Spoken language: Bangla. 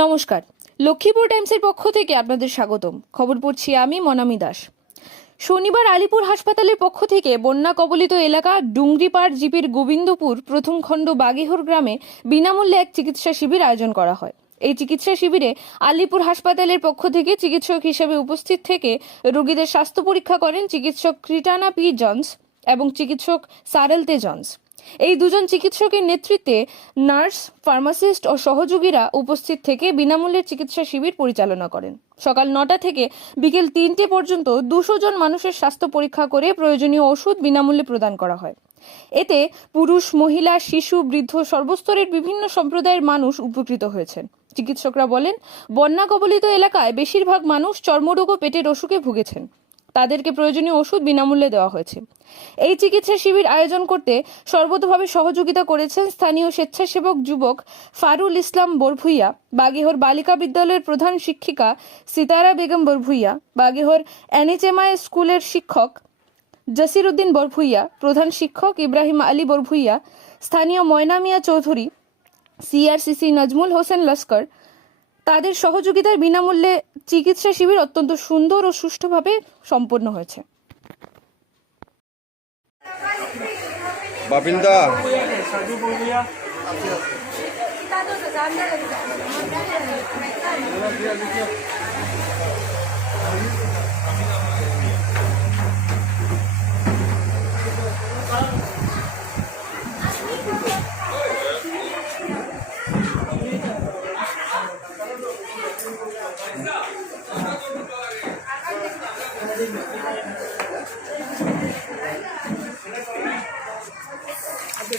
নমস্কার। লক্ষ্মীপুর টাইমসের পক্ষ থেকে আপনাদের স্বাগতম। খবর পড়ছি আমি মনামি দাস। শনিবার আলিপুর হাসপাতালের পক্ষ থেকে বন্যা কবলিত এলাকা ডুংরিপাড় জিপির গোবিন্দপুর প্রথম খণ্ড বাগেহর গ্রামে বিনামূল্যে এক চিকিৎসা শিবির আয়োজন করা হয়। এই চিকিৎসা শিবিরে আলিপুর হাসপাতালের পক্ষ থেকে চিকিৎসক হিসেবে উপস্থিত থেকে রোগীদের স্বাস্থ্য পরীক্ষা করেন চিকিৎসক ক্রিটানা পি জন্স এবং চিকিৎসক সারেলতে জন্স। এই দুজন চিকিৎসকের নেতৃত্বে নার্স, ফার্মাসিস্ট ও সহযোগীরা উপস্থিত থেকে বিনামূল্যে চিকিৎসা শিবির পরিচালনা করেন। সকাল নটা থেকে বিকেল তিনটে পর্যন্ত দুশো জন মানুষের স্বাস্থ্য পরীক্ষা করে প্রয়োজনীয় ওষুধ বিনামূল্যে প্রদান করা হয়। এতে পুরুষ, মহিলা, শিশু, বৃদ্ধ সর্বস্তরের বিভিন্ন সম্প্রদায়ের মানুষ উপকৃত হয়েছেন। চিকিৎসকরা বলেন বন্যা কবলিত এলাকায় বেশিরভাগ মানুষ চর্মরোগ ও পেটের অসুখে ভুগেছেন। তাদেরকে প্রয়োজনীয় ওষুধ বিনামূল্যে দেওয়া হয়েছে। এই চিকিৎসা শিবির আয়োজন করতে সর্বতভাবে সহযোগিতা করেছেন স্থানীয় স্বেচ্ছাসেবক যুবক ফারুল ইসলাম বরভুইয়া, বাগেহর বালিকা বিদ্যালয়ের প্রধান শিক্ষিকা সিতারা বেগম বরভুইয়া, বাগেহর এনএচএমআই স্কুলের শিক্ষক জসির উদ্দিন বরভুইয়া, প্রধান শিক্ষক ইব্রাহিম আলী বরভুইয়া, স্থানীয় ময়না মিয়া চৌধুরী, সিআরসিসি নাজমুল হোসেন লস্কর তাদের সহযোগিতায় বিনামূল্যে চিকিৎসা শিবির অত্যন্ত সুন্দর ও সুষ্ঠুভাবে সম্পন্ন হয়েছে।